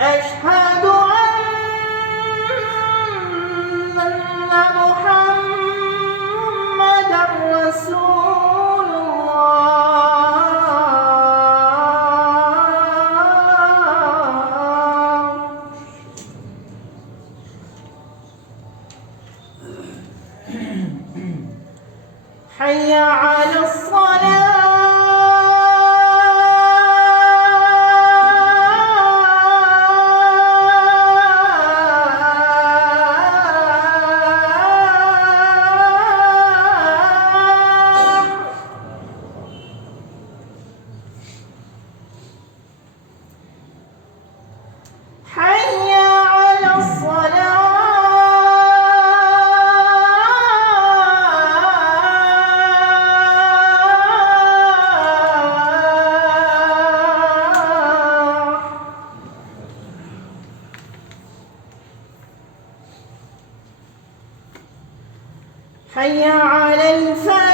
أشهد أن محمدا رسول الله. حي على الصلاة. حي على الصلاة. حي على الفلاح.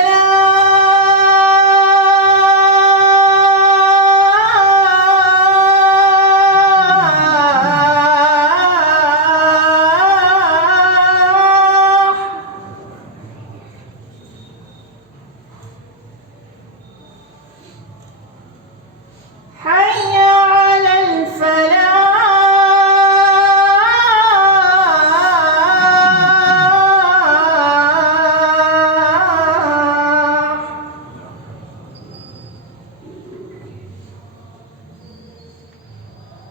حي على الفلاح.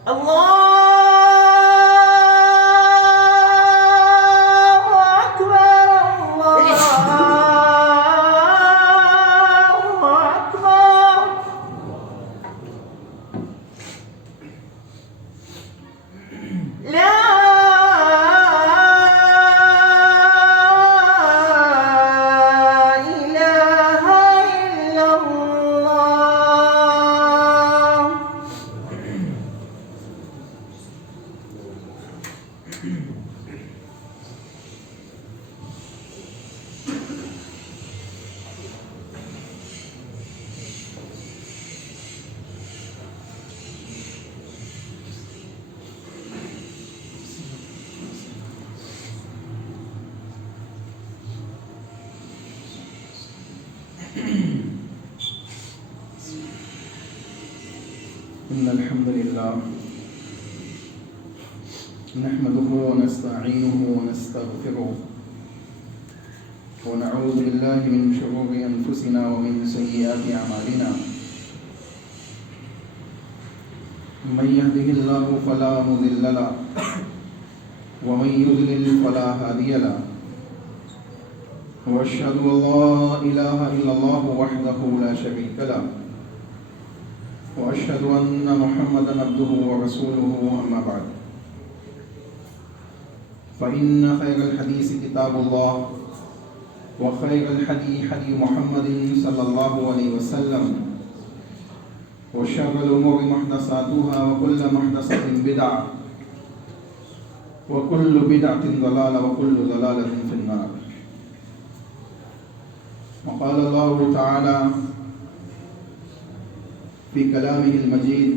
الله أكبر. الله أكبر. لا إله إلا الله. إن الحمد لله نحمده ونستعينه ونستغفره ونعوذ بالله من شرور أنفسنا ومن سيئات أعمالنا. من يهده الله فلا مضل له ومن يضلل فلا هادي له. وأشهد أن لا إله إلا الله وحده لا شريك له وأشهد أن محمدا عبده ورسوله. أما بعد فإن خير الحديث كتاب الله وخير الهدي هدي محمد صلى الله عليه وسلم وشر الأمور محدثاتها وكل محدثة بدعة وكل بدعة ضلالة وكل ضلالة في النار. وقال الله تعالى في كلامه المجيد: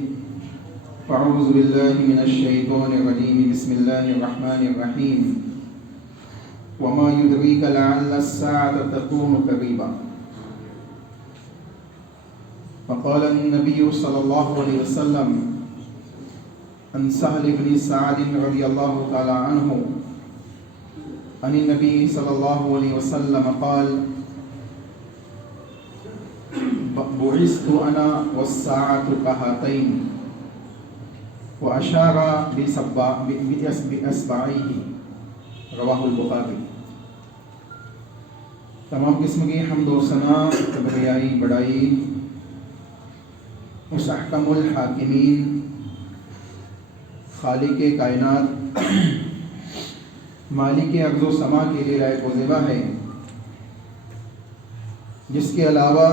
فأعوذ بالله من الشيطان الرجيم. بسم الله الرحمن الرحيم. وما يدريك لعل الساعة تكون قريبا. فقال النبي صلى الله عليه وسلم عن سهل بن سعد رضي الله تعالى عنه عن النبي صلى الله عليه وسلم قال: بعثت أنا والساعة كهاتين وأشار بإصبعيه. رواہ البخاری. تمام قسم کی حمد و ثنا کبریائی بڑائی اس احکم الحاکمین خالق کائنات مالک ارض و سما کے لیے لائق و زیبا ہے، جس کے علاوہ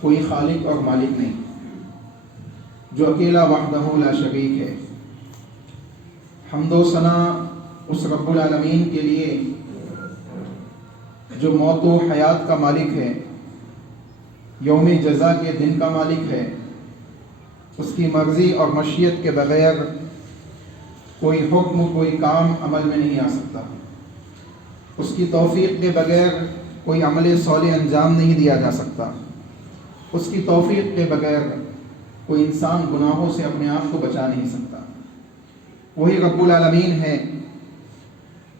کوئی خالق اور مالک نہیں، جو اکیلا وحدہ لا شریک ہے۔ حمد و ثنا اس رب العالمین کے لیے جو موت و حیات کا مالک ہے، یوم جزا کے دن کا مالک ہے، اس کی مرضی اور مشیت کے بغیر کوئی حکم کوئی کام عمل میں نہیں آ سکتا، اس کی توفیق کے بغیر کوئی عمل صالح انجام نہیں دیا جا سکتا، اس کی توفیق کے بغیر کوئی انسان گناہوں سے اپنے آپ کو بچا نہیں سکتا۔ وہی رب العالمین ہے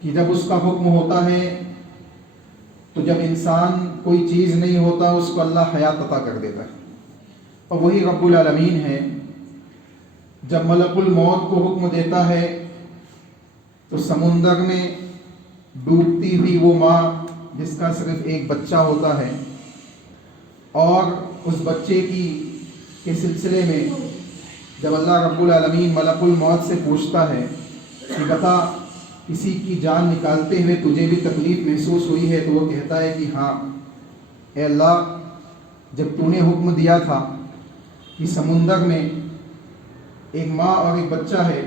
کہ جب اس کا حکم ہوتا ہے تو جب انسان کوئی چیز نہیں ہوتا اس کو اللہ حیات عطا کر دیتا ہے، اور وہی رب العالمین ہے جب ملک الموت کو حکم دیتا ہے تو سمندر میں ڈوبتی ہوئی وہ ماں جس کا صرف ایک بچہ ہوتا ہے، اور اس بچے کے سلسلے میں جب اللہ رب العالمین ملک الموت سے پوچھتا ہے کہ بتا کسی کی جان نکالتے ہوئے تجھے بھی تکلیف محسوس ہوئی ہے، تو وہ کہتا ہے کہ ہاں اے اللہ، جب تو نے حکم دیا تھا کہ سمندر میں ایک ماں اور ایک بچہ ہے،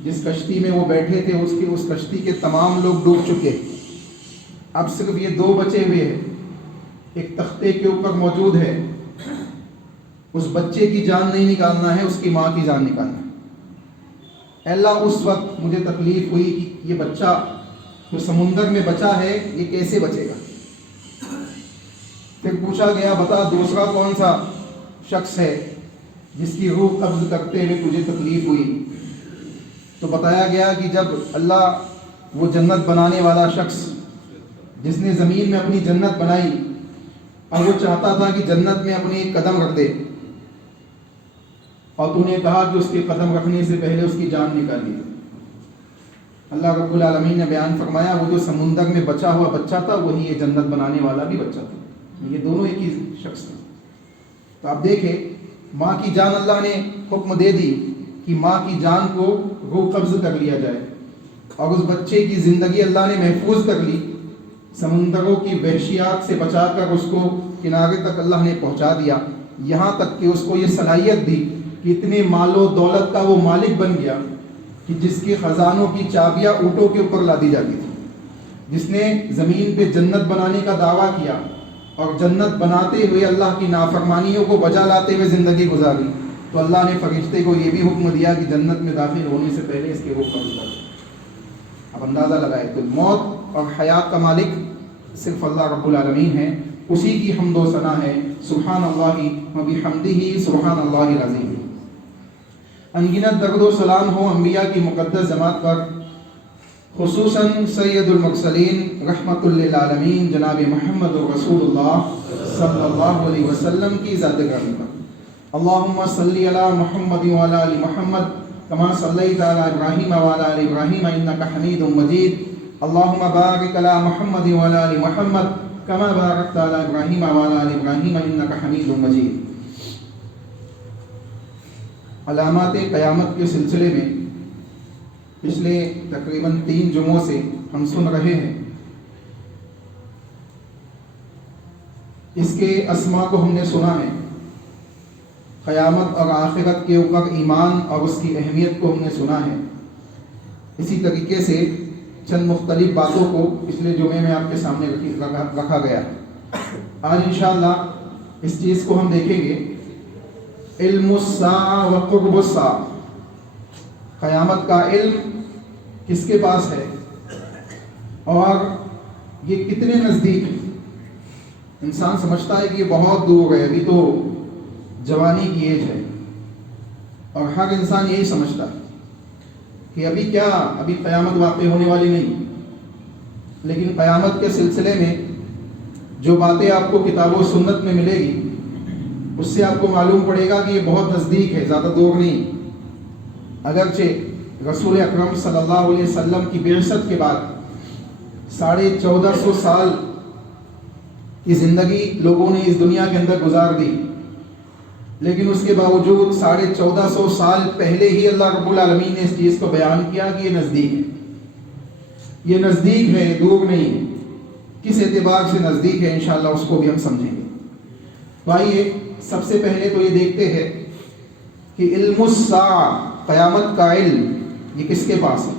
جس کشتی میں وہ بیٹھے تھے اس کشتی کے تمام لوگ ڈوب چکے، اب صرف یہ 2 بچے ہوئے ہیں، ایک تختے کے اوپر موجود ہے، اس بچے کی جان نہیں نکالنا ہے، اس کی ماں کی جان نکالنا ہے۔ اے اللہ، اس وقت مجھے تکلیف ہوئی کہ یہ بچہ جو سمندر میں بچا ہے یہ کیسے بچے گا۔ پھر پوچھا گیا بتا دوسرا کون سا شخص ہے جس کی روح قبض کرتے ہوئے تجھے تکلیف ہوئی، تو بتایا گیا کہ جب اللہ وہ جنت بنانے والا شخص جس نے زمین میں اپنی جنت بنائی اور وہ چاہتا تھا کہ جنت میں اپنے ایک قدم رکھ دے، اور تو نے کہا کہ اس کے قدم رکھنے سے پہلے اس کی جان نکال دی، اللہ رب العالمین نے بیان فرمایا وہ جو سمندر میں بچا ہوا بچہ تھا وہی یہ جنت بنانے والا بھی بچہ تھا، یہ دونوں ایک ہی شخص تھے۔ تو آپ دیکھیں، ماں کی جان اللہ نے حکم دے دی کہ ماں کی جان کو روح قبض کر لیا جائے، اور اس بچے کی زندگی اللہ نے محفوظ کر لی، سمندروں کی وحشیات سے بچا کر اس کو کنارے تک اللہ نے پہنچا دیا، یہاں تک کہ اس کو یہ صلاحیت دی کہ اتنے مال و دولت کا وہ مالک بن گیا کہ جس کے خزانوں کی چابیاں اونٹوں کے اوپر لادی جاتی تھی، جس نے زمین پہ جنت بنانے کا دعویٰ کیا اور جنت بناتے ہوئے اللہ کی نافرمانیوں کو بجا لاتے ہوئے زندگی گزاری، تو اللہ نے فرشتے کو یہ بھی حکم دیا کہ جنت میں داخل ہونے سے پہلے اس کے روح قبض کر۔ اب اندازہ لگائے تو موت اور حیات کا مالک صرف اللہ رب العالمین ہے، اسی کی حمد و ثنا ہے، سبحان اللہ و بحمدہ سبحان اللہ العظیم۔ انگنت درود و سلام ہو انبیاء کی مقدس جماعت پر، خصوصاً سید المرسلین رحمت للعالمین جناب محمد رسول اللہ صلی اللہ علیہ وسلم کی ذات گرامی پر۔ اللہم صلی علی محمد وعلی آل محمد کما صلیت علی ابراہیم وعلی آل ابراہیم انک حمید مجید، اللہم بارک علی محمد وعلی آل محمد کما بارکت علی ابراہیم وعلی آل ابراہیم انک حمید مجید۔ علامات قیامت کے سلسلے میں پچھلے تقریباً 3 جمعوں سے ہم سن رہے ہیں، اس کے اسما کو ہم نے سنا ہے، قیامت اور آخرت کے اوپر ایمان اور اس کی اہمیت کو ہم نے سنا ہے۔ اسی طریقے سے چند مختلف باتوں کو پچھلے جمعے میں آپ کے سامنے رکھا گیا۔ آج انشاءاللہ اس چیز کو ہم دیکھیں گے، علم الساعہ و قرب الساعہ، قیامت کا علم کس کے پاس ہے اور یہ کتنے نزدیک ہے۔ انسان سمجھتا ہے کہ یہ بہت دور ہے، ابھی تو جوانی کی ایج ہے، اور ہر انسان یہی سمجھتا ہے کہ ابھی قیامت واقع ہونے والی نہیں۔ لیکن قیامت کے سلسلے میں جو باتیں آپ کو کتاب و سنت میں ملے گی اس سے آپ کو معلوم پڑے گا کہ یہ بہت نزدیک ہے، زیادہ دور نہیں۔ اگرچہ رسول اکرم صلی اللہ علیہ وسلم کی بعثت کے بعد 1450 سال کی زندگی لوگوں نے اس دنیا کے اندر گزار دی، لیکن اس کے باوجود 1450 سال پہلے ہی اللہ رب العالمین نے اس چیز کو بیان کیا کہ یہ نزدیک ہے، یہ نزدیک ہے، دور نہیں ہے۔ کس اعتبار سے نزدیک ہے انشاءاللہ اس کو بھی ہم سمجھیں گے۔ تو آئیے سب سے پہلے تو یہ دیکھتے ہیں کہ علم الساعہ، قیامت کا علم، یہ کس کے پاس ہے؟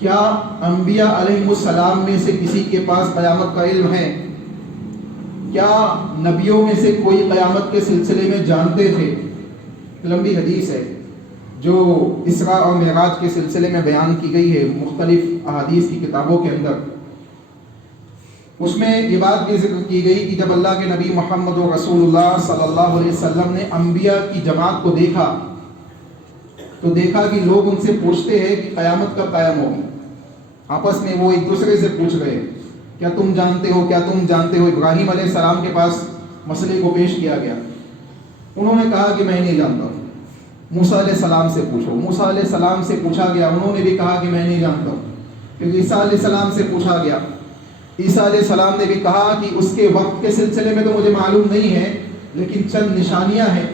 کیا انبیاء علیہ السلام میں سے کسی کے پاس قیامت کا علم ہے؟ کیا نبیوں میں سے کوئی قیامت کے سلسلے میں جانتے تھے؟ لمبی حدیث ہے جو اسراء اور معراج کے سلسلے میں بیان کی گئی ہے مختلف احادیث کی کتابوں کے اندر. اس میں یہ بات بھی ذکر کی گئی کہ جب اللہ کے نبی محمد رسول اللہ صلی اللہ علیہ وسلم نے انبیاء کی جماعت کو دیکھا تو دیکھا کہ لوگ ان سے پوچھتے ہیں کہ قیامت کب قائم ہوگی. آپس میں وہ ایک دوسرے سے پوچھ رہے ہیں کیا تم جانتے ہو, کیا تم جانتے ہو. ابراہیم علیہ السلام کے پاس مسئلے کو پیش کیا گیا, انہوں نے کہا کہ میں نہیں جانتا. موسیٰ علیہ السلام سے پوچھو, موسیٰ علیہ السلام سے پوچھا گیا, انہوں نے بھی کہا کہ میں نہیں جانتا. پھر عیسیٰ علیہ السلام سے پوچھا گیا, عیسیٰ علیہ السلام نے بھی کہا کہ اس کے وقت کے سلسلے میں تو مجھے معلوم نہیں ہے, لیکن چند نشانیاں ہیں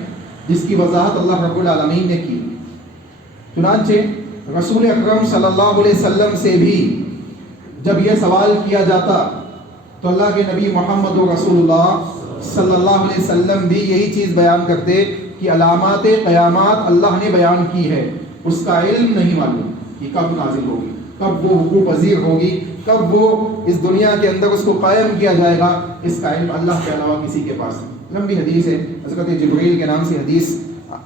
جس کی وضاحت اللہ رب العالمین نے کی. چنانچہ رسول اکرم صلی اللہ علیہ وسلم سے بھی جب یہ سوال کیا جاتا تو اللہ کے نبی محمد رسول اللہ صلی اللہ علیہ وسلم بھی یہی چیز بیان کرتے کہ علامات قیامات اللہ نے بیان کی ہے, اس کا علم نہیں معلوم کہ کب نازل ہوگی, کب وہ وقوع پذیر ہوگی, کب وہ اس دنیا کے اندر اس کو قائم کیا جائے گا, اس کا علم اللہ کے علاوہ کسی کے پاس نہیں. لمبی حدیث ہے, حضرت جبرائیل کے نام سے حدیث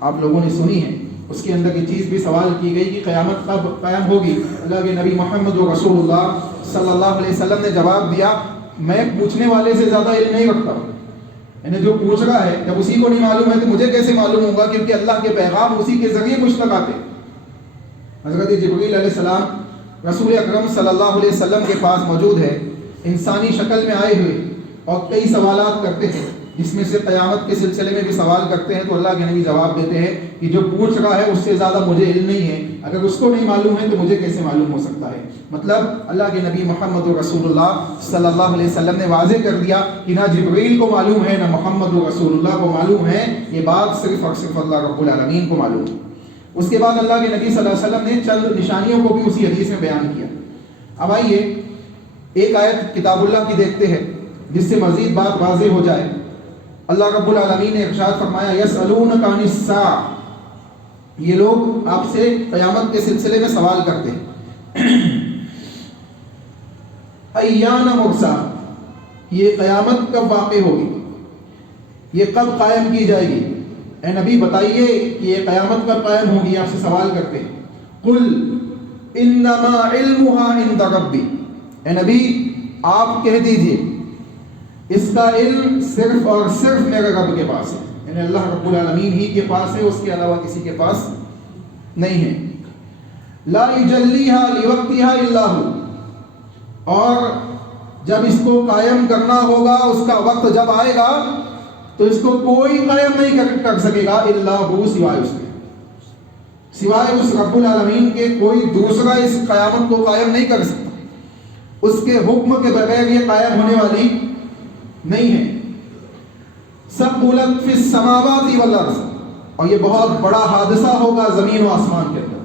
آپ لوگوں نے سنی ہے. اس کے اندر یہ چیز بھی سوال کی گئی کہ قیامت کب قائم ہوگی. اللہ کے نبی محمد رسول اللہ صلی اللہ علیہ وسلم نے جواب دیا, میں پوچھنے والے سے زیادہ علم نہیں رکھتا ہوں. یعنی جو پوچھ رہا ہے جب اسی کو نہیں معلوم ہے تو مجھے کیسے معلوم ہوگا, کیونکہ اللہ کے پیغام اسی کے ذریعے مجھ تک آتے. حضرت جبرائیل علیہ السلام رسول اکرم صلی اللہ علیہ وسلم کے پاس موجود ہے, انسانی شکل میں آئے ہوئے اور کئی سوالات کرتے ہیں, جس میں سے قیامت کے سلسلے میں بھی سوال کرتے ہیں. تو اللہ کے نبی جواب دیتے ہیں کہ جو پوچھ رہا ہے اس سے زیادہ مجھے علم نہیں ہے, اگر اس کو نہیں معلوم ہے تو مجھے کیسے معلوم ہو سکتا ہے. مطلب اللہ کے نبی محمد رسول اللہ صلی اللہ علیہ وسلم نے واضح کر دیا کہ نہ جبرائیل کو معلوم ہے نہ محمد رسول اللہ کو معلوم ہے, یہ بات صرف اور صرف اللہ رب العالمین کو معلوم ہے. اس کے بعد اللہ کے نبی صلی اللہ علیہ وسلم نے چند نشانیوں کو بھی اسی حدیث میں بیان کیا. اب آئیے ایک آیت کتاب اللہ کی دیکھتے ہیں جس سے مزید بات واضح ہو جائے. اللہ رب العالمین نے ارشاد فرمایا یسألونک عن الساعۃ, یہ لوگ آپ سے قیامت کے سلسلے میں سوال کرتے ہیں. ایان مرساہ, یہ قیامت کب واقع ہوگی, یہ کب قائم کی جائے گی. اے نبی بتائیے کہ یہ قیامت کب قائم ہوگی, آپ سے سوال کرتے ہیں. قل انما علمها عند ربی, اے نبی آپ کہہ دیجئے اس کا علم صرف اور صرف میرے رب کے پاس ہے, یعنی اللہ رب العالمین ہی کے پاس ہے, اس کے علاوہ کسی کے پاس نہیں ہے. لا یجلیھا لوقتھا الا ہو, اور جب اس کو قائم کرنا ہوگا, اس کا وقت جب آئے گا تو اس کو کوئی قائم نہیں کر سکے گا الا ہو, سوائے اس کے, سوائے اس رب العالمین کے کوئی دوسرا اس قیامت کو قائم نہیں کر سکتا. اس کے حکم کے بغیر یہ قائم ہونے والی نہیں ہے. ثقلت فی السماوات والارض, اور یہ بہت بڑا حادثہ ہوگا زمین و آسمان کے اندر,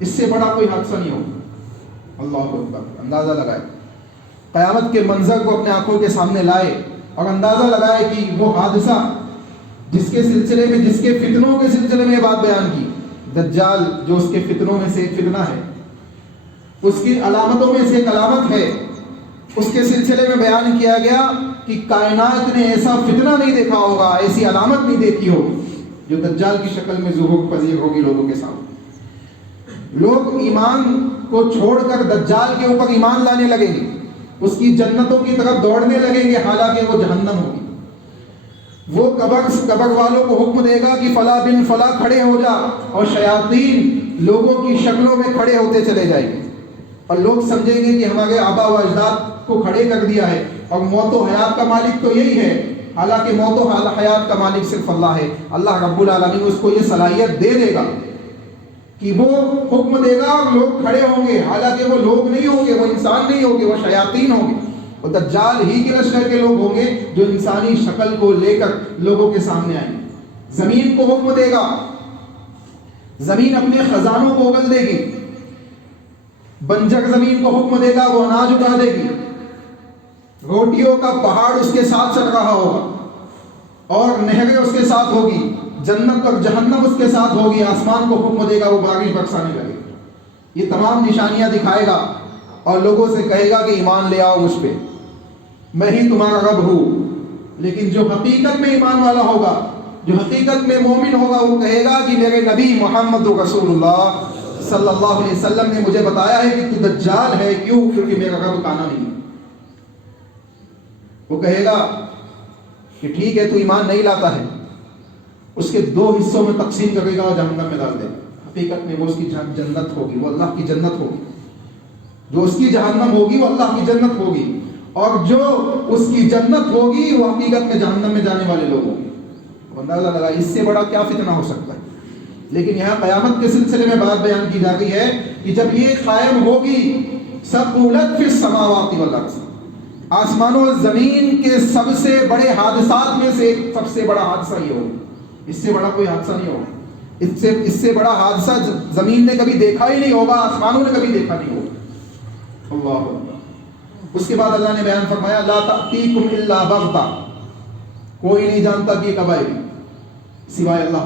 اس سے بڑا کوئی حادثہ نہیں ہوگا. اللہ اکبر. اندازہ لگائے, قیامت کے منظر کو اپنے آنکھوں کے سامنے لائے اور اندازہ لگائے کہ وہ حادثہ جس کے سلسلے میں, جس کے فتنوں کے سلسلے میں یہ بات بیان کی, دجال جو اس کے فتنوں میں سے ایک فتنہ ہے, اس کی علامتوں میں سے ایک علامت ہے, اس کے سلسلے میں بیان کیا گیا کہ کائنات نے ایسا فتنہ نہیں دیکھا ہوگا, ایسی علامت نہیں دیکھی ہوگی جو دجال کی شکل میں ظہور پذیر ہوگی لوگوں کے سامنے. لوگ ایمان کو چھوڑ کر دجال کے اوپر ایمان لانے لگیں گے, اس کی جنتوں کی طرف دوڑنے لگیں گے, حالانکہ وہ جہنم ہوگی. وہ قبر والوں کو حکم دے گا کہ فلاں بن فلاں کھڑے ہو جا, اور شیاطین لوگوں کی شکلوں میں کھڑے ہوتے چلے جائیں گے, اور لوگ سمجھیں گے کہ ہمارے آبا و اجداد کو کھڑے کر دیا ہے, اور موت و حیات کا مالک تو یہی ہے, حالانکہ موت و حیات کا مالک صرف اللہ ہے. اللہ رب العالمین اس کو یہ صلاحیت دے دے گا کہ وہ حکم دے گا اور لوگ کھڑے ہوں گے, حالانکہ وہ لوگ نہیں ہوں گے, وہ انسان نہیں ہوں گے, وہ شیاطین ہوں گے. وہ دجال ہی کے لشکر کے لوگ ہوں گے جو انسانی شکل کو لے کر لوگوں کے سامنے آئیں گے. زمین کو حکم دے گا, زمین اپنے خزانوں کو اگل دے گی, بنجر زمین کو حکم دے گا وہ اناج اگا دے گی, روٹیوں کا پہاڑ اس کے ساتھ چل رہا ہوگا, اور نہریں اس کے ساتھ ہوگی, جنت اور جہنم اس کے ساتھ ہوگی, آسمان کو حکم دے گا وہ بارش برسانے لگے. یہ تمام نشانیاں دکھائے گا اور لوگوں سے کہے گا کہ ایمان لے آؤ مجھ پہ, میں ہی تمہارا رب ہوں. لیکن جو حقیقت میں ایمان والا ہوگا جو حقیقت میں مومن ہوگا وہ کہے گا کہ میرے نبی محمد رسول اللہ صلی اللہ علیہ وسلم نے مجھے بتایا ہے کہ تو دجال ہے. کیوں؟ کیونکہ میرا رب کانا نہیں ہے. وہ کہے گا کہ ٹھیک ہے تو ایمان نہیں لاتا ہے. اس کے 2 حصوں میں تقسیم کرے گا اور جہنم میں ڈال دے گا. حقیقت میں وہ اس کی جنت ہوگی، وہ اللہ کی جنت ہوگی. جو اس کی جہنم ہوگی وہ اللہ کی جنت ہوگی، اور جو اس کی جنت ہوگی وہ حقیقت میں جہنم میں جانے والے لوگ ہوں گے. اندازہ لگا اس سے بڑا کیا فتنہ ہو سکتا ہے. لیکن یہاں قیامت کے سلسلے میں بات بیان کی جا رہی ہے کہ جب یہ قائم ہوگی، ثقلت فی السماوات والارض، آسمانوں اور زمین کے سب سے بڑے حادثات میں سے سب سے بڑا حادثہ یہ ہوگا. اس سے بڑا کوئی حادثہ نہیں ہوگا. اس سے بڑا حادثہ زمین نے کبھی دیکھا ہی نہیں ہوگا، آسمانوں نے کبھی دیکھا نہیں ہوگا. اللہ اکبر. اس کے بعد اللہ نے بیان فرمایا لا تأتیکم الا بغتہ، کوئی نہیں جانتا کہ یہ کب آئے گی سوائے اللہ،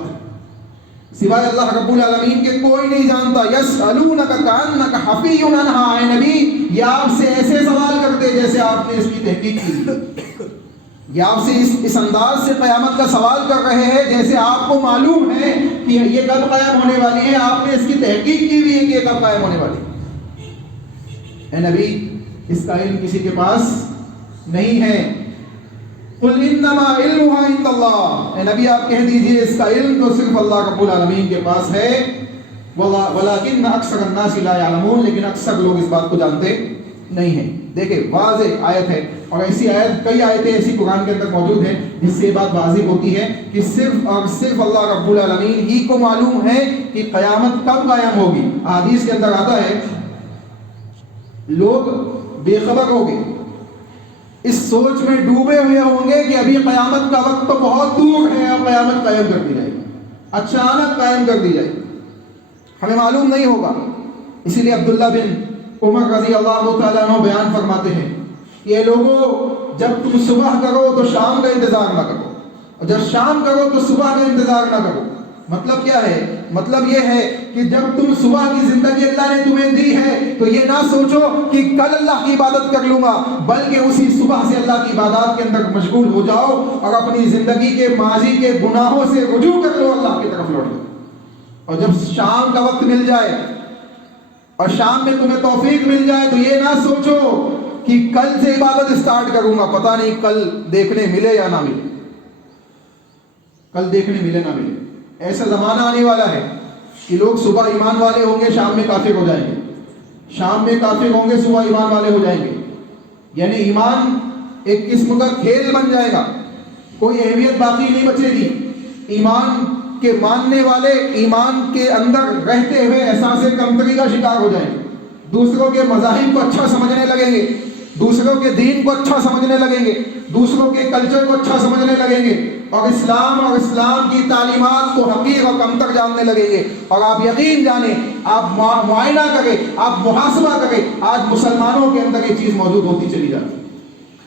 سوائے اللہ رب العالمین کے کوئی نہیں جانتا. یسألونک کأنک حفی عنہا، اے نبی یہ آپ سے ایسے سوال کرتے جیسے آپ نے اس کی تحقیق کی. یہ آپ سے اس انداز سے قیامت کا سوال کر رہے ہیں جیسے آپ کو معلوم ہے کہ یہ کب قائم ہونے والی ہے، آپ نے اس کی تحقیق کی ہوئی ہے کہ یہ کب قائم ہونے والی ہے. اے نبی اس کا علم کسی کے پاس نہیں ہے. قل انما علمها عند اللہ، اے نبی آپ کہہ دیجئے اس کا علم تو صرف اللہ رب العالمین کے پاس ہے. ولکن اکثر الناس لا يعلمون، لیکن اکثر لوگ اس بات کو جانتے نہیں ہیں. دیکھیں واضح آیت ہے، اور ایسی آیت کئی آیتیں ایسی قرآن کے اندر موجود ہیں جس سے یہ بات واضح ہوتی ہے کہ صرف اور صرف اللہ رب العالمین ہی کو معلوم ہے کہ قیامت کب قائم ہوگی. حدیث کے اندر آتا ہے لوگ بے خبر ہوں گے، اس سوچ میں ڈوبے ہوئے ہوں گے کہ ابھی قیامت کا وقت تو بہت دور ہے اور قیامت قائم کر دی جائے گی، اچانک قائم کر دی جائے گی، ہمیں معلوم نہیں ہوگا. اسی لیے عبداللہ بن عمر رضی اللہ تعالیٰ عنہ بیان فرماتے ہیں یہ لوگوں جب تم صبح کرو تو شام کا انتظار نہ کرو، اور جب شام کرو تو صبح کا انتظار نہ کرو. مطلب کیا ہے؟ مطلب یہ ہے کہ جب تم صبح کی زندگی اللہ نے تمہیں دی ہے تو یہ نہ سوچو کہ کل اللہ کی عبادت کر لوں گا، بلکہ اسی صبح سے اللہ کی عبادات کے اندر مشغول ہو جاؤ اور اپنی زندگی کے ماضی کے گناہوں سے رجوع کر لو، اللہ کی طرف لوٹ جاؤ. اور جب شام کا وقت مل جائے اور شام میں تمہیں توفیق مل جائے تو یہ نہ سوچو کہ کل سے عبادت اسٹارٹ کروں گا، پتہ نہیں کل دیکھنے ملے یا نہ ملے، کل دیکھنے ملے نہ ملے. ایسا زمانہ آنے والا ہے کہ لوگ صبح ایمان والے ہوں گے، شام میں کافر ہو جائیں گے، شام میں کافر ہوں گے، صبح ایمان والے ہو جائیں گے. یعنی ایمان ایک قسم کا کھیل بن جائے گا، کوئی اہمیت باقی نہیں بچے گی. ایمان کے ماننے والے ایمان کے اندر رہتے ہوئے احساس کمتری کا شکار ہو جائیں گے، دوسروں کے مذاہب کو اچھا سمجھنے لگیں گے، دوسروں کے دین کو اچھا سمجھنے لگیں گے، دوسروں کے کلچر کو اچھا سمجھنے لگیں گے، اور اسلام کی تعلیمات کو حقیر اور کمتر جاننے لگیں گے. اور آپ یقین جانیں، آپ معائنہ کریں، آپ محاسبہ کریں، آج مسلمانوں کے اندر یہ چیز موجود ہوتی چلی جاتی ہے.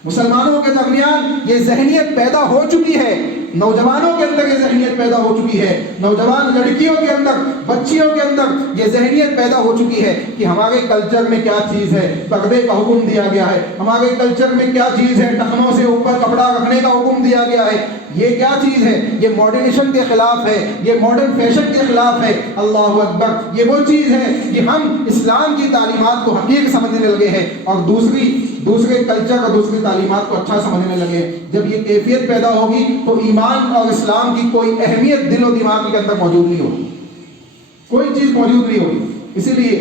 مسلمانوں کے درمیان یہ ذہنیت پیدا ہو چکی ہے، نوجوانوں کے اندر یہ ذہنیت پیدا ہو چکی ہے، نوجوان لڑکیوں کے اندر، بچیوں کے اندر یہ ذہنیت پیدا ہو چکی ہے کہ ہمارے کلچر میں کیا چیز ہے، پردے کا حکم دیا گیا ہے، ہمارے کلچر میں کیا چیز ہے، ٹخنوں سے اوپر کپڑا رکھنے کا حکم دیا گیا ہے. یہ کیا چیز ہے؟ یہ ماڈرنیشن کے خلاف ہے، یہ ماڈرن فیشن کے خلاف ہے. اللہ اکبر. یہ وہ چیز ہے کہ ہم اسلام کی تعلیمات کو حقیق سمجھنے لگے ہیں اور دوسرے کلچر اور دوسری تعلیمات کو اچھا سمجھنے لگے. جب یہ کیفیت پیدا ہوگی تو ایمان اور اسلام کی کوئی اہمیت دل و دماغ کے اندر موجود نہیں ہوگی، کوئی چیز موجود نہیں ہوگی. اسی لیے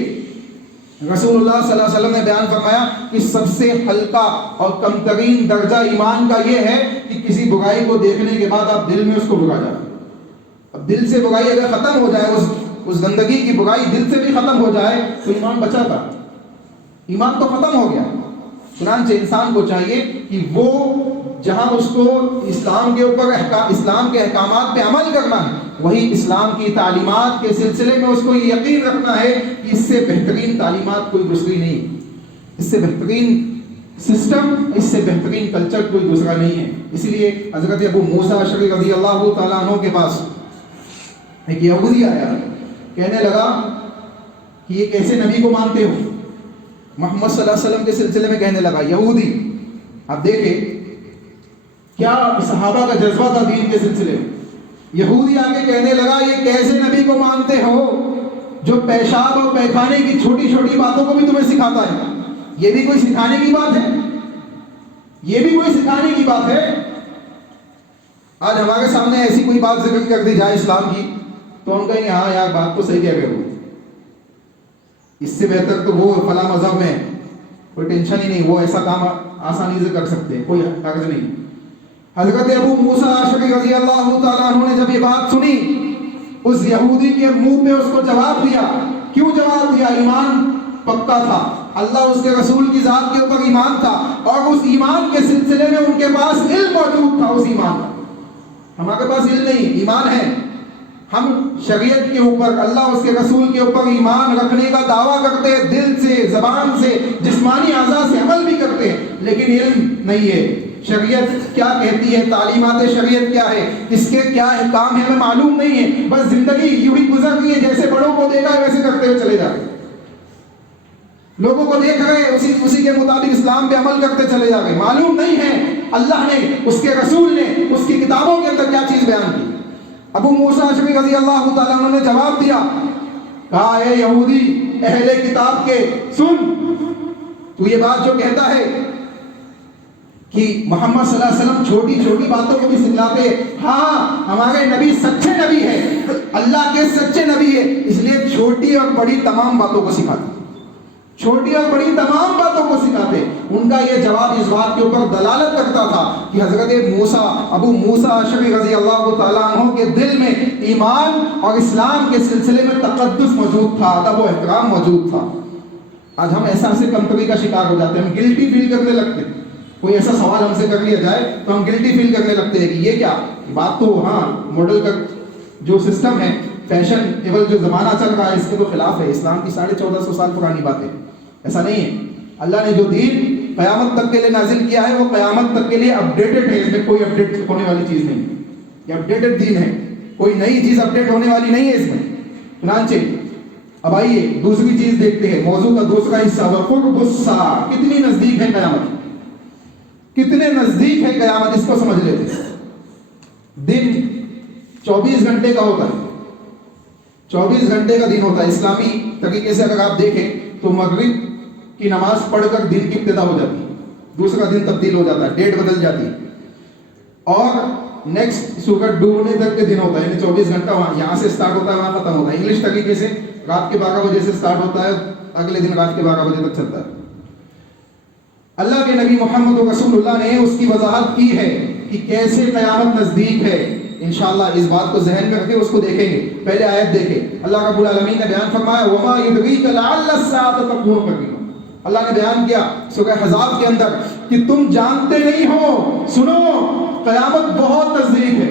رسول اللہ صلی اللہ علیہ وسلم نے بیان فرمایا کہ سب سے ہلکا اور کم ترین درجہ ایمان کا یہ ہے کہ کسی برائی کو دیکھنے کے بعد آپ دل میں اس کو برا جائیں. اب دل سے برائی اگر ختم ہو جائے، اس گندگی کی برائی دل سے بھی ختم ہو جائے تو ایمان بچا تھا، ایمان تو ختم ہو گیا. چنانچہ انسان کو چاہیے کہ وہ جہاں اس کو اسلام کے اوپر اسلام کے احکامات پہ عمل کرنا ہے، وہی اسلام کی تعلیمات کے سلسلے میں اس کو یہ یقین رکھنا ہے کہ اس سے بہترین تعلیمات کوئی دوسری نہیں، اس سے بہترین سسٹم، اس سے بہترین کلچر کوئی دوسرا نہیں ہے. اسی لیے حضرت ابو موسیٰ اشعری رضی اللہ تعالیٰ عنہ کے پاس ایک یہودی آیا، کہنے لگا کہ یہ کیسے نبی کو مانتے ہو؟ محمد صلی اللہ علیہ وسلم کے سلسلے میں کہنے لگا. یہودی، آپ دیکھیں کیا صحابہ کا جذبہ تھا دین کے سلسلے میں. یہودی آ کے کہنے لگا یہ کیسے نبی کو مانتے ہو جو پیشاب اور پیخانے کی چھوٹی چھوٹی باتوں کو بھی تمہیں سکھاتا ہے؟ یہ بھی کوئی سکھانے کی بات ہے؟ یہ بھی کوئی سکھانے کی بات ہے؟ آج ہمارے سامنے ایسی کوئی بات ذکر کر دی جائے اسلام کی تو ہم کہیں گے ہاں یار بات تو صحیح کہہ رہے ہو، اس سے بہتر تو وہ فلاں مذہب میں کوئی ٹینشن ہی نہیں، وہ ایسا کام آسانی سے کر سکتے ہیں، کوئی حرج نہیں۔ حضرت ابو موسیٰ اشعری رضی اللہ تعالیٰ عنہ نے جب یہ بات سنی، اس یہودی کے منہ پہ اس کو جواب دیا۔ کیوں جواب دیا؟ ایمان پکا تھا، اللہ اس کے رسول کی ذات کے اوپر ایمان تھا، اور اس ایمان کے سلسلے میں ان کے پاس علم موجود تھا۔ اس ایمان کا ہمارے پاس علم نہیں، ایمان ہے، ہم شریعت کے اوپر، اللہ اس کے رسول کے اوپر ایمان رکھنے کا دعویٰ کرتے ہیں، دل سے، زبان سے، جسمانی اعضاء سے عمل بھی کرتے ہیں، لیکن علم نہیں ہے۔ شریعت کیا کہتی ہے، تعلیمات شریعت کیا ہے، اس کے کیا احکام ہے، ہمیں معلوم نہیں ہے، بس زندگی یوں ہی گزر رہی ہے، جیسے بڑوں کو دیکھا ہے ویسے کرتے ہوئے چلے جا رہے ہیں، لوگوں کو دیکھ رہے ہیں اسی کے مطابق اسلام پہ عمل کرتے چلے جا رہے ہیں، معلوم نہیں ہے اللہ نے، اس کے رسول نے اس کی کتابوں کے اندر کیا چیز بیان کی۔ ابو موسیٰ اشعری رضی اللہ تعالیٰ عنہ نے جواب دیا، کہا اے یہودی اہل کتاب کے سن، تو یہ بات جو کہتا ہے کہ محمد صلی اللہ علیہ وسلم چھوٹی چھوٹی باتوں کو بھی سکھلاتے، ہاں ہمارے نبی سچے نبی ہے، اللہ کے سچے نبی ہے، اس لیے چھوٹی اور بڑی تمام باتوں کو سکھاتے، چھوٹی اور بڑی تمام باتوں کو سکھاتے۔ ان کا یہ جواب اس بات کے اوپر دلالت کرتا تھا کہ حضرت ابو موسیٰ اشعری رضی اللہ تعالیٰ عنہ کے دل میں ایمان اور اسلام کے سلسلے میں تقدس موجود تھا، ادب و احترام موجود تھا۔ آج ہم احساس کمتری کا شکار ہو جاتے ہیں، ہم گلٹی فیل کرنے لگتے ہیں، کوئی ایسا سوال ہم سے کر لیا جائے تو ہم گلٹی فیل کرنے لگتے ہیں کہ یہ کیا بات، تو ہاں ماڈل کا جو سسٹم ہے، فیشن ایبل جو زمانہ چل رہا ہے، اس کے تو خلاف ہے، اسلام کی 1450 سال پرانی بات ہے، ایسا نہیں ہے۔ اللہ نے جو دین قیامت تک کے لیے نازل کیا ہے وہ قیامت تک کے لیے اپڈیٹڈ ہے، اس میں کوئی اپڈیٹ ہونے والی چیز نہیں، یہ اپڈیٹڈ دین ہے، کوئی نئی چیز اپڈیٹ ہونے والی نہیں ہے اس میں۔ چنانچہ اب آئیے دوسری چیز دیکھتے ہیں، موضوع کا دوسرا حصہ، وقرب الساعہ، کتنی نزدیک ہے قیامت، کتنے نزدیک ہے قیامت، اس کو سمجھ لیتے ہیں۔ دن 24 گھنٹے کا ہوتا ہے، 24 گھنٹے کا دن ہوتا ہے اسلامی طریقے سے۔ اگر آپ دیکھیں تو مغرب کی نماز پڑھ کر دن کی ابتدا ہو جاتی ہے، دوسرا دن تبدیل ہو جاتا ہے، ڈیٹ بدل جاتی ہے، اور نیکسٹ سورج ڈوبنے تک کے دن ہوتا ہے، یعنی 24 گھنٹہ وہاں یہاں سے سٹارٹ ہوتا ہے وہاں ختم ہوتا ہے۔ انگلش طریقے سے رات کے 12 بجے سے سٹارٹ ہوتا ہے، اگلے دن رات کے 12 بجے تک چلتا ہے۔ اللہ کے نبی محمد رسول اللہ نے اس کی وضاحت کی ہے کہ کیسے قیامت نزدیک ہے۔ انشاءاللہ اس بات کو ذہن میں رکھیں، اس کو دیکھیں گے۔ پہلے آیت دیکھیں، اللہ رب العالمین نے بیان فرمایا وما یدریک لعل الساعۃ تقوم قریبا۔ اللہ نے بیان کیا سورہ احزاب کے اندر کہ تم جانتے نہیں ہو، سنو قیامت بہت نزدیک ہے،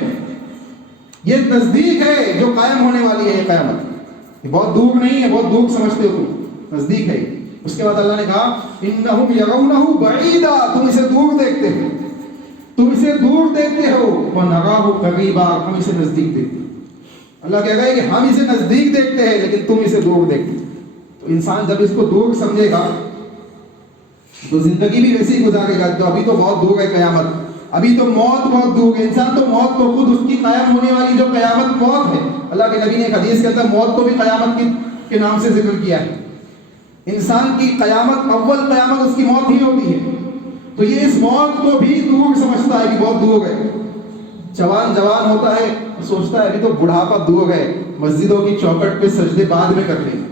یہ نزدیک ہے جو قائم ہونے والی ہے یہ قیامت، یہ بہت دور نہیں ہے، بہت دور سمجھتے ہو تم، نزدیک ہے۔ اس کے بعد اللہ نے کہا انہم یرونہ بعیدا، تم اسے دور دیکھتے ہو، تم اسے دور دیکھتے ہو، ونراہ قریبا، ہم اسے نزدیک دیکھتے ہیں۔ اللہ کہہ رہا ہے کہ ہم اسے نزدیک دیکھتے ہیں لیکن تم اسے دور دیکھتے ہو۔ تو انسان جب اس کو دور سمجھے گا تو زندگی بھی ویسے ہی گزارے گا، تو ابھی تو بہت دور ہے قیامت، ابھی تو موت بہت دور ہے۔ انسان تو موت کو خود، اس کی قائم ہونے والی جو قیامت موت ہے، اللہ کے نبی نے ایک حدیث کے اندر موت کو بھی قیامت کے نام سے ذکر کیا ہے۔ انسان کی قیامت، اول قیامت اس کی موت ہی ہوتی ہے، تو یہ اس موت کو بھی دور سمجھتا ہے کہ بہت دور ہے۔ جوان ہوتا ہے سوچتا ہے ابھی تو بڑھاپا دور ہے، مسجدوں کی چوکٹ پہ سجدے بعد میں کر لیں گے،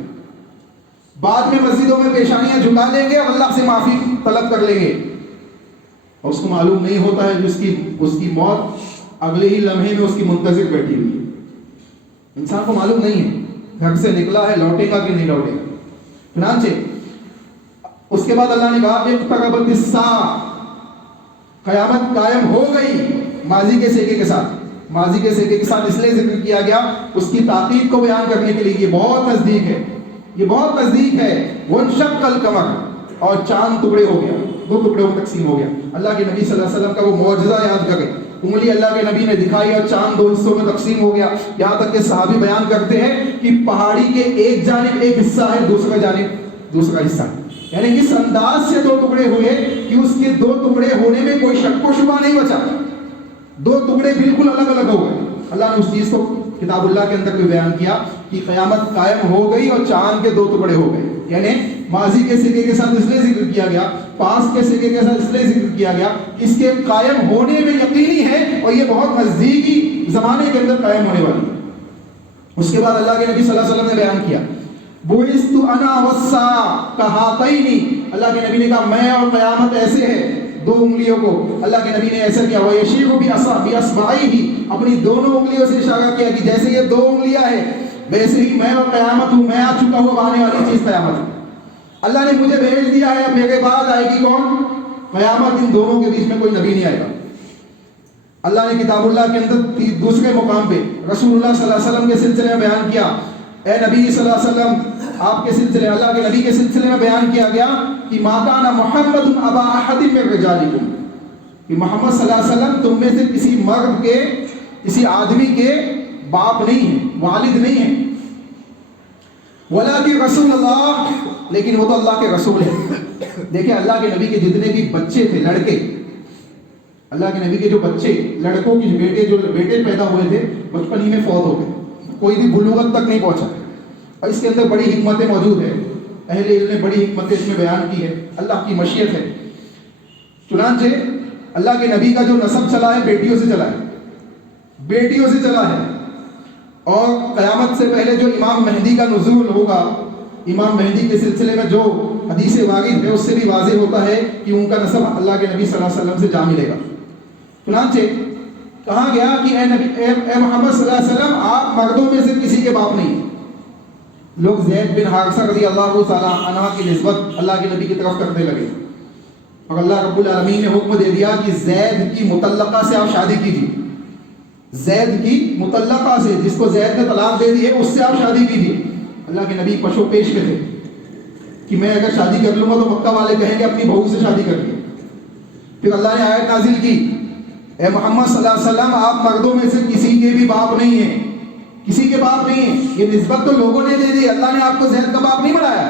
بعد میں مسجدوں میں پیشانیاں جھکا لیں گے اور اللہ سے معافی طلب کر لیں گے، اور اس کو معلوم نہیں ہوتا ہے کہ اس کی موت اگلے ہی لمحے میں اس کی منتظر بیٹھی ہوئی ہے۔ انسان کو معلوم نہیں ہے گھر سے نکلا ہے لوٹے گا کہ نہیں لوٹے گا۔ چنانچہ اس کے بعد اللہ نے کہا اقتربت الساعہ، قیامت قائم ہو گئی، ماضی کے سیکے کے ساتھ، ماضی کے سیکے کے ساتھ اس لیے ذکر کیا گیا اس کی تاکید کو بیان کرنے کے لیے، یہ بہت نزدیک ہے، یہ بہت نزدیک ہے۔ وانشق القمر، اور چاند ٹکڑے ہو گیا، دو ٹکڑوں میں تقسیم ہو گیا۔ اللہ کے نبی صلی اللہ علیہ وسلم کا وہ معجزہ یاد کریں، انگلی اللہ کے نبی نے دکھائی اور چاند دو حصوں میں تقسیم ہو گیا، یہاں تک کہ صحابی بیان کرتے ہیں کہ پہاڑی کے ایک جانب ایک حصہ ہے، دوسرا جانب دوسرا حصہ ہے، یعنی اس انداز سے دو ٹکڑے ہوئے کہ اس کے دو ٹکڑے ہونے میں کوئی شک و شبہ نہیں بچا، دو ٹکڑے بالکل الگ الگ ہو گئے۔ اللہ نے اس چیز کو کتاب اللہ کے اندر بھی بیان کیا کہ قیامت قائم ہو گئی اور چاند کے 2 ٹکڑے ہو گئے. یعنی ماضی کے سکے کے ساتھ اس لیے ذکر کیا گیا, پاس کے سکے کے ساتھ اس لیے ذکر کیا گیا کہ اس کے قائم ہونے میں یقینی ہے اور یہ بہت نزدیکی زمانے کے اندر قائم ہونے والی ہے. اس کے بعد اللہ کے نبی صلی اللہ علیہ وسلم نے بیان کیا بُعِثْتُ أَنَا وَالسَّاعَةُ كَهَاتَيْنِ, اللہ کے نبی نے کہا میں اور قیامت ایسے ہے, 2 انگلیوں کو اللہ کے نبی نے ایسا کیا وَيَشِيرُ بِأَصْبَعَيْهِ, اپنی دونوں انگلیوں سے اشارہ کیا کہ جیسے یہ 2 انگلیاں ہیں ویسے ہی میں اور قیامت ہوں, میں آ چکا ہوں, آنے والی چیز قیامت ہے. اللہ نے مجھے بھیج دیا ہے, اب میرے بعد آئے گی کون؟ قیامت. ان دونوں کے بیچ میں کوئی نبی نہیں آئے گا. اللہ نے کتاب اللہ کے اندر دوسرے مقام پہ رسول اللہ صلی اللہ علیہ وسلم کے سلسلے میں بیان کیا, اے نبی صلی اللہ علیہ وسلم آپ کے سلسلے, اللہ کے نبی کے سلسلے میں بیان کیا گیا کہ ما کان محمد ابا احد من رجالکم, کہ محمد صلی اللہ علیہ وسلم تم میں سے کسی مرد کے, کسی آدمی کے باپ نہیں ہیں, والد نہیں ہیں. ولکن رسول اللہ, لیکن وہ تو اللہ کے رسول ہے. دیکھیں اللہ کے نبی کے جتنے بھی بچے تھے لڑکے, اللہ کے نبی کے جو بچے لڑکوں کی بیٹے پیدا ہوئے تھے بچپن ہی میں فوت ہو گئے, کوئی بھی بلوغت تک نہیں پہنچا. اور اس کے اندر بڑی حکمتیں موجود ہیں, اہل علم نے بڑی حکمتیں اس میں بیان کی ہے, اللہ کی مشیت ہے. چنانچہ اللہ کے نبی کا جو نسب چلا ہے بیٹیوں سے چلا ہے, بیٹیوں سے چلا ہے. اور قیامت سے پہلے جو امام مہدی کا نزول ہوگا, امام مہدی کے سلسلے میں جو حدیث وارد ہے اس سے بھی واضح ہوتا ہے کہ ان کا نسب اللہ کے نبی صلی اللہ علیہ وسلم سے جا ملے گا. چنانچہ کہا گیا کہ اے نبی اے محمد صلی اللہ علیہ وسلم آپ مردوں میں سے کسی کے باپ نہیں. لوگ زید بن حارثہ رضی اللہ تعالیٰ عنہ کی نسبت اللہ کے نبی کی طرف کرنے لگے, اور اللہ رب العالمین نے حکم دے دیا کہ زید کی مطلقہ سے آپ شادی کیجیے. زید کی مطلقہ سے, جس کو زید نے طلاق دے دی ہے, اس سے آپ شادی کیجیے. اللہ کے نبی پشو پیش میں تھے کہ میں اگر شادی کر لوں گا تو مکہ والے کہیں گے اپنی بہو سے شادی کر لی. پھر اللہ نے آیت نازل کی اے محمد صلی اللہ علیہ وسلم آپ مردوں میں سے کسی کے بھی باپ نہیں ہیں, کسی کے باپ نہیں ہیں. یہ نسبت تو لوگوں نے دے دی, اللہ نے آپ کو زید کا باپ نہیں بنایا,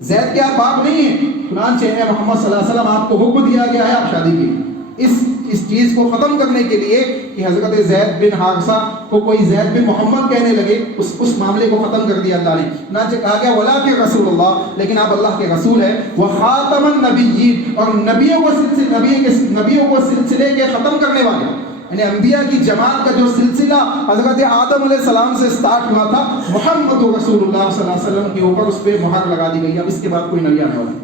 زید کے آپ باپ نہیں ہیں. چنانچہ اے محمد صلی اللہ علیہ وسلم آپ کو حکم دیا گیا ہے آپ شادی کی. اس چیز کو ختم کرنے کے لیے کہ حضرت زید بن حارثہ کو کوئی زید بن محمد کہنے لگے, اس معاملے کو ختم کر دیا اللہ نے. چنانچہ کہا گیا وَلَٰكِن رسول اللہ, لیکن آپ اللہ کے رسول ہیں, وَخَاتَمَ النَّبِيِّينَ, اور نبیوں کو سلسلے کے ختم کرنے والے, یعنی انبیاء کی جماعت کا جو سلسلہ حضرت آدم علیہ السلام سے سٹارٹ ہوا تھا, محمد رسول اللہ صلی اللہ علیہ وسلم کے اوپر اس پہ مہر لگا دی گئی. اب اس کے بعد کوئی نبی آنے والا,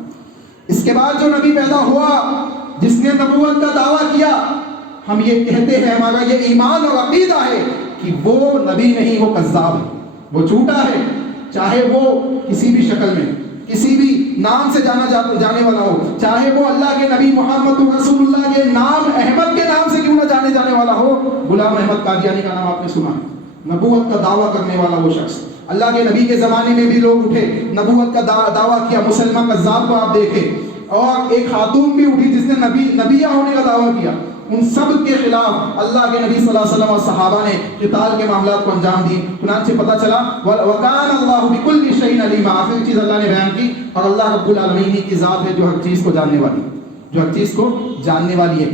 اس کے بعد جو نبی پیدا ہوا جس نے نبوت کا دعویٰ کیا, ہم یہ کہتے ہیں, ہمارا یہ ایمان اور عقیدہ ہے کہ وہ نبی نہیں, وہ کذاب ہے, وہ جھوٹا ہے. چاہے وہ کسی بھی شکل میں, کسی بھی نام سے جانے والا ہو, چاہے وہ اللہ کے نبی محمد رسول اللہ کے نام احمد کے نام سے کیوں نہ جانے والا ہو. غلام احمد قادیانی کا نام آپ نے سنا ہے, نبوت کا دعویٰ کرنے والا وہ شخص. اللہ کے نبی کے زمانے میں بھی لوگ اٹھے, نبوت کا دعویٰ کیا. مسلمہ کذاب کو آپ دیکھیں, اور ایک خاتون بھی اٹھی جس نے نبیہ ہونے کا دعویٰ کیا. ان سب کے خلاف اللہ کے نبی صلی اللہ علیہ وسلم اور صحابہ نے قتال کے معاملات کو انجام دی. چنانچہ پتہ چلا وَكَانَ اللَّهُ بِكُلِّ شَيْءٍ عَلِيمًا, آخری چیز اللہ نے بیان کی, اور اللہ رب العالمین کی ذات ہے جو ہر چیز کو جاننے والی, جو ہر چیز کو جاننے والی ہے.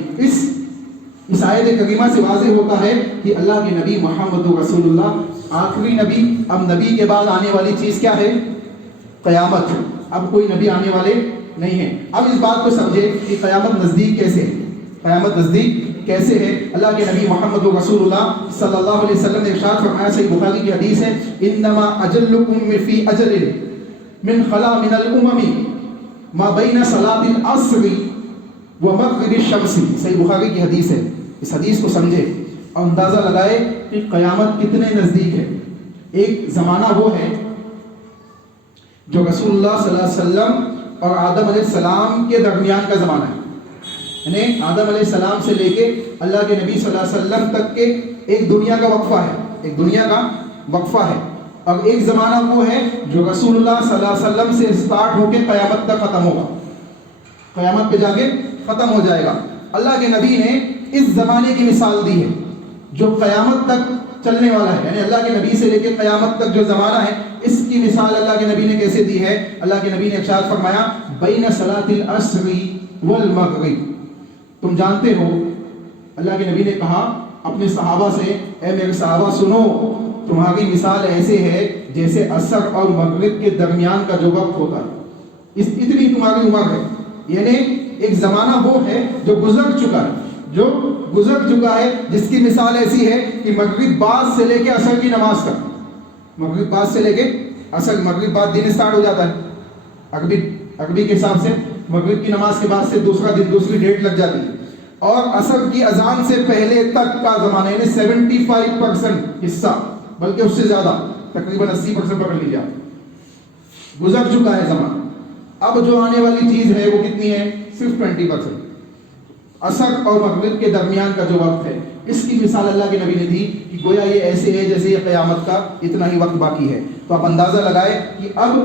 اس آیت کریمہ سے واضح ہوتا ہے کہ اللہ کے نبی محمد رسول اللہ آخری نبی. اب نبی کے بعد آنے والی چیز کیا ہے؟ قیامت. اب کوئی نبی آنے والے نہیں ہے. اب اس بات کو سمجھے کہ قیامت نزدیک کیسے ہے, قیامت نزدیک کیسے ہے. اللہ کے نبی محمد رسول اللہ صلی اللہ علیہ وسلم نے ارشاد فرمایا, صحیح بخاری کی حدیث ہے, انما اجلکم فی اجل من خلا من الامم ما بین صلاۃ العصر ومغرب الشمس. صحیح بخاری کی حدیث ہے. اس حدیث کو سمجھے اور اندازہ لگائے کہ قیامت کتنے نزدیک ہے. ایک زمانہ وہ ہے جو رسول اللہ صلی اللہ علیہ وسلم اور آدم علیہ السلام کے درمیان کا زمانہ ہے, یعنی آدم علیہ السلام سے لے کے اللہ کے نبی صلی اللہ علیہ وسلم تک کے ایک دنیا کا وقفہ ہے, ایک دنیا کا وقفہ ہے. اور ایک زمانہ وہ ہے جو رسول اللہ صلی اللہ علیہ وسلم سے اسٹارٹ ہو کے قیامت تک ختم ہوگا, قیامت پہ جا کے ختم ہو جائے گا. اللہ کے نبی نے اس زمانے کی مثال دی ہے جو قیامت تک چلنے والا ہے, یعنی اللہ کے نبی سے لے کے قیامت تک جو زمانہ ہے, اس کی مثال اللہ کے نبی نے کیسے دی ہے. اللہ کے نبی نے ارشاد فرمایا بین صلاۃ العصر والمغرب. تم جانتے ہو, اللہ کے نبی نے کہا اپنے صحابہ سے، اے میرے صحابہ سنو، تمہاری مثال ایسے ہے جیسے عصر اور مغرب کے درمیان کا جو وقت ہوتا ہے، اتنی تمہاری عمر ہے. یعنی ایک زمانہ وہ ہے جو گزر چکا ہے، جس کی مثال ایسی ہے کہ مغرب بعد سے لے کے عصر کی نماز تک، مغرب بعد سے لے کے عصر، مغرب بعد دن اسٹارٹ ہو جاتا ہے عربی کے حساب سے، مغرب کی نماز کے بعد سے دوسرا دن، دوسری ڈیٹ لگ جاتی ہے، اور عصر کی اذان سے پہلے تک کا زمانہ یعنی 75% حصہ، بلکہ اس سے زیادہ، تقریباً 80% پکڑ لیجیے آپ، گزر چکا ہے زمانہ. اب جو آنے والی چیز ہے وہ کتنی ہے؟ صرف 20%. عصر اور مغرب کے درمیان کا جو وقت ہے، اس کی مثال اللہ کے نبی نے دی کہ گویا یہ ایسے ہے جیسے یہ قیامت کا اتنا ہی وقت باقی ہے. تو آپ اندازہ لگائے کہ اب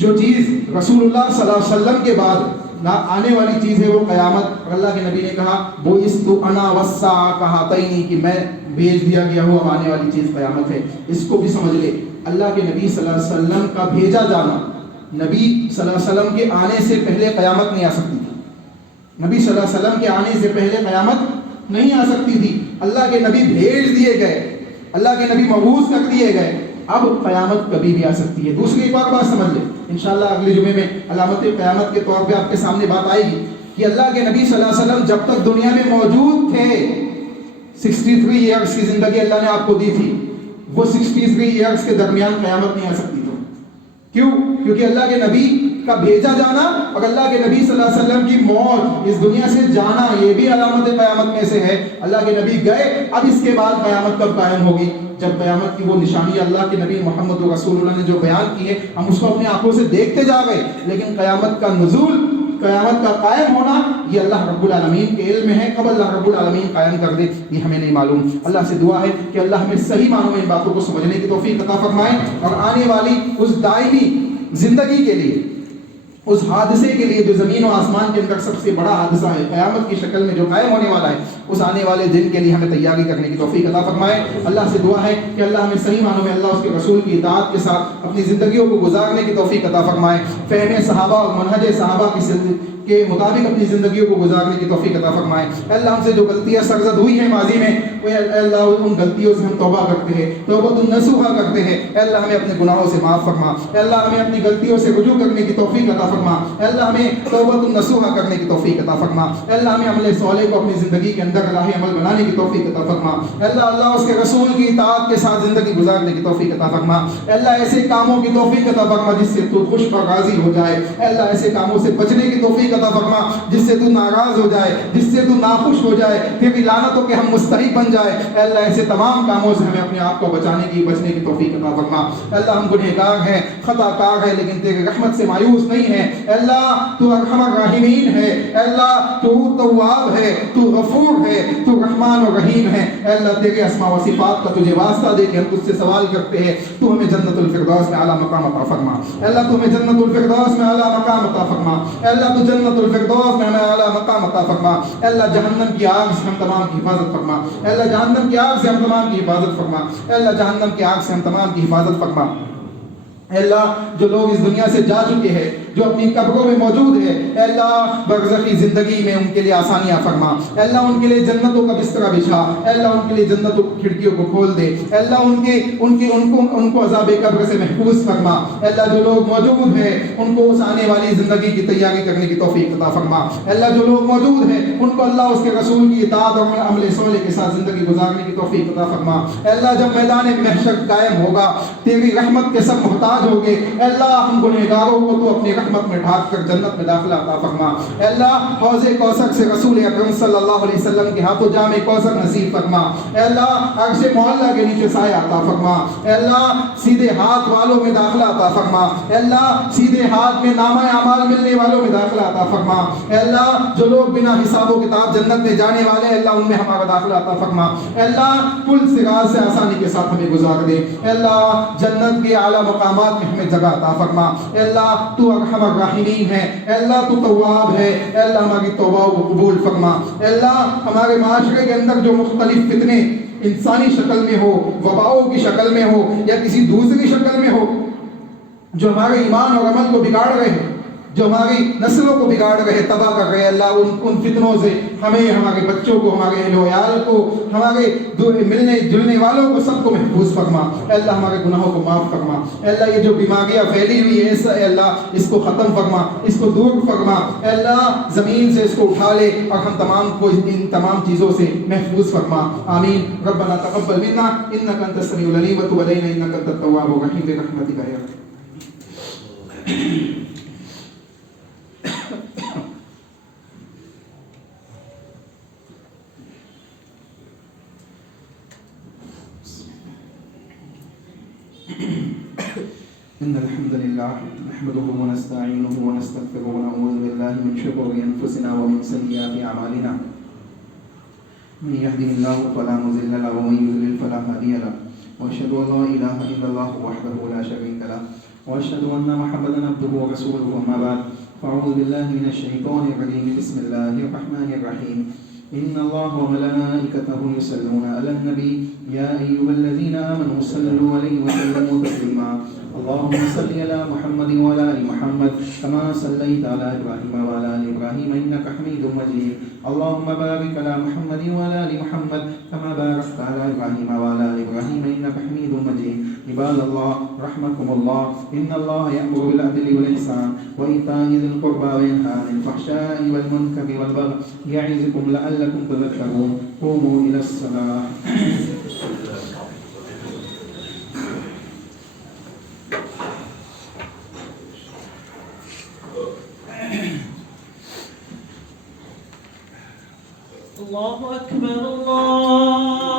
جو چیز رسول اللہ صلی اللہ علیہ وسلم کے بعد آنے والی چیز ہے وہ قیامت. اور اللہ کے نبی نے کہا بُعِثْتُ أَنَا وَالسَّاعَةُ كَهَاتَيْنِ کہ میں بھیج دیا گیا ہوں، اب آنے والی چیز قیامت ہے. اس کو بھی سمجھ لے، اللہ کے نبی صلی اللہ علیہ وسلم کا بھیجا جانا، نبی صلی اللہ علیہ وسلم کے آنے سے پہلے قیامت نہیں آ سکتی تھی. نبی صلی اللہ علیہ وسلم کے آنے سے پہلے قیامت نہیں آ سکتی تھی. اللہ کے نبی بھیج دیے گئے، اللہ کے نبی مبعوث کر دیے گئے، اب قیامت کبھی بھی آ سکتی ہے. دوسری ایک اور بات سمجھ لیں، انشاءاللہ اگلے جمعے میں علامت قیامت کے طور پہ آپ کے سامنے بات آئے گی کہ اللہ کے نبی صلی اللہ علیہ وسلم جب تک دنیا میں موجود تھے، 63 ایئرس کی زندگی اللہ نے آپ کو دی تھی، وہ 63 ایئرس کے درمیان قیامت نہیں آ سکتی تھی. کیوں؟ کیونکہ اللہ کے نبی کا بھیجا جانا اور اللہ کے نبی صلی اللہ علیہ وسلم کی موت، اس دنیا سے جانا، یہ بھی علامت قیامت میں سے ہے. اللہ کے نبی گئے، اب اس کے بعد قیامت کب قائم ہوگی؟ جب قیامت کی وہ نشانی اللہ کے نبی محمد رسول اللہ نے جو بیان کی ہے، ہم اس کو اپنی آنکھوں سے دیکھتے جا گئے، لیکن قیامت کا نزول، قیامت کا قائم ہونا، یہ اللہ رب العالمین کے علم میں ہے. کب اللہ رب العالمین قائم کر دے یہ ہمیں نہیں معلوم. اللہ سے دعا ہے کہ اللہ ہمیں صحیح معنوں میں ان باتوں کو سمجھنے کی توفیق عطا فرمائے، اور آنے والی اس دائمی زندگی کے لیے، اس حادثے کے لیے جو زمین و آسمان کے اندر سب سے بڑا حادثہ ہے، قیامت کی شکل میں جو قائم ہونے والا ہے، اس آنے والے دن کے لیے ہمیں تیاری کرنے کی توفیق عطا فرمائے. اللہ سے دعا ہے کہ اللہ ہمیں صحیح معنوں میں اللہ اس کے رسول کی اطاعت کے ساتھ اپنی زندگیوں کو گزارنے کی توفیق عطا فرمائے، فہم صحابہ اور منہج صحابہ کے مطابق اپنی زندگیوں کو گزارنے کی توفیق عطا فرمائے. اللہ ہم سے جو غلطیاں سرزد ہوئی ہیں ماضی میں، اللہ ان غلطیوں سے ہم توبہ کرتے ہیں، توبۃ النصوحہ کرتے ہیں. اللہ ہمیں اپنے گناہوں سے معاف فرما، اللہ ہمیں اپنی غلطیوں سے رجوع کرنے کی توفیق عطا فرما، اللہ ہمیں توبۃ النصوحہ کرنے کی توفیق عطا فرما. اللہ ہمیں عمل صالح کو اپنی زندگی کے اندر راہ عمل بنانے کی توفیق عطا فرما. اللہ اس کے رسول کی اطاعت کے ساتھ زندگی گزارنے کی توفیق عطا فرما. اللہ ایسے کاموں کی توفیق عطا فرما جس سے تو خوش و راضی ہو جائے. اللہ ایسے کاموں سے بچنے کی توفیق عطا فرما جس سے تو ناراض ہو جائے، جس سے تو ناخوش ہو جائے، پھر لعنتوں کے ہم مستحق بن جائے. اللہ ایسے تمام کاموں سے ہمیں اپنے آپ کو بچنے کی توفیق عطا فرما. اللہ ہم گنہگار ہیں، خطا کار ہیں، لیکن تیری رحمت سے مایوس نہیں ہیں. اللہ تو ارحم الراحمین ہے، اللہ تو تواب ہے، تو غفور ہے، تو رحمان و رحیم ہے. اللہ تیرے اسماء و صفات کا تجھے واسطہ دے کے ہم تجھ سے سوال کرتے ہیں، تو ہمیں جنت الفردوس میں اعلیٰ مقام عطا فرما. اللہ تو ہمیں جنت الفردوس میں اعلیٰ مقام عطا فرما. اللہ تو جنت الفردوس میں ہمیں اعلیٰ مقام عطا فرما. اللہ جہنم کی آگ سے ہم تمام کی حفاظت فرما. اللہ جہنم کی آگ سے ہم تمام کی حفاظت فرما. اللہ جہنم کی آگ سے ہم تمام کی حفاظت فرما. اللہ جو لوگ اس دنیا سے جا چکے ہیں، جو اپنی قبروں میں موجود ہے، اللہ برزخی زندگی میں ان کے لیے آسانیاں فرما. اللہ ان کے لیے جنتوں کا بستر بچھا. اللہ ان کے لیے جنتوں کی کھڑکیوں کو کھول دے. اللہ ان کو عذاب قبر سے محفوظ فرما. اللہ جو لوگ موجود ہیں ان کو اس آنے والی زندگی کی تیاری کرنے کی توفیق عطا فرما. اللہ جو لوگ موجود ہیں ان کو اللہ اس کے رسول کی اطاعت اور عمل صالح کے ساتھ زندگی گزارنے کی توفیق عطا فرما. اللہ جب میدان محشر قائم ہوگا، تیری رحمت کے سب محتاج ہوگے. اللہ ہم گنہگاروں کو تو اپنی رحمت میں ڈھانپ کر جنت میں داخلہ عطا فرما. اللہ حوض کوثر سے رسول اکرم صلی اللہ علیہ وسلم کے ہاتھوں جام کوثر نصیب فرما. اللہ عرش معلیٰ کے نیچے سایہ عطا فرما. اللہ سیدھے ہاتھ والوں میں داخلہ عطا فرما. اللہ سیدھے ہاتھ میں نامہ اعمال ملنے والوں میں داخلہ عطا فرما. اللہ جو لوگ بنا حساب و کتاب جنت میں جانے والے، اللہ ان میں ہمارا داخلہ عطا فرما. اللہ پل صراط سے آسانی کے ساتھ ہمیں گزار دے. اللہ جنت کے اعلیٰ مقامات میں ہمیں جگہ عطا فرما. اللہ تو ارحم الراحمین ہے. اللہ تو تواب ہے. اللہ ہماری توبہ کو قبول فرما. اللہ ہمارے معاشرے کے اندر جو مختلف فتنے انسانی شکل میں ہو، وباؤں کی شکل میں ہو، یا کسی دوسری شکل میں ہو، جو ہمارے ایمان اور عمل کو بگاڑ رہے ہیں، جو ہماری نسلوں کو بگاڑ رہے، تباہ کر رہے، اللہ ان فتنوں سے ہمیں، ہمارے بچوں کو، ہمارے اہل و عیال کو، ہمارے ملنے جلنے والوں کو سب کو محفوظ فرما۔ اے اللہ ہمارے گناہوں کو معاف فرما۔ اے اللہ یہ جو بیماریاں پھیلی ہوئی ہے اے اللہ اس کو ختم فرما، اس کو دور فرما۔ اے اللہ زمین سے اس کو اٹھا لے اور ہم تمام کو ان تمام چیزوں سے محفوظ فرما۔ آمین۔ ربنا تقبل منا انك انت السميع العليم وتب علينا انك انت التواب الرحيم برحمتك يا رب۔ إن الحمد لله نحمده ونستعينه ونستغفره ونعوذ بالله من شرور أنفسنا ومن سيئات أعمالنا من يهده الله فلا مضل له ومن يضلل فلا هادي له وأشهد أن لا إله إلا الله وحده لا شريك له وأشهد أن محمدا عبده ورسوله أما بعد فأعوذ بالله من الشيطان الرجيم بسم الله الرحمن الرحيم إن الله وملائكته يصلون على النبي يا أيها الذين آمنوا صلوا عليه وسلموا تسليما اللهم صل على محمد وعلى آل محمد كما صليت على إبراهيم وعلى آل إبراهيم إنك حميد مجيد اللهم بارك على محمد وعلى آل محمد كما باركت على إبراهيم وعلى آل إبراهيم إنك حميد مجيد عباد الله رحمكم الله إن الله يأمر بالعدل والإحسان وإيتاء ذي القربى وينهى عن الفحشاء والمنكر والبغي يعظكم لعلكم تذكرون قوموا إلى الصلاة الله أكبر الله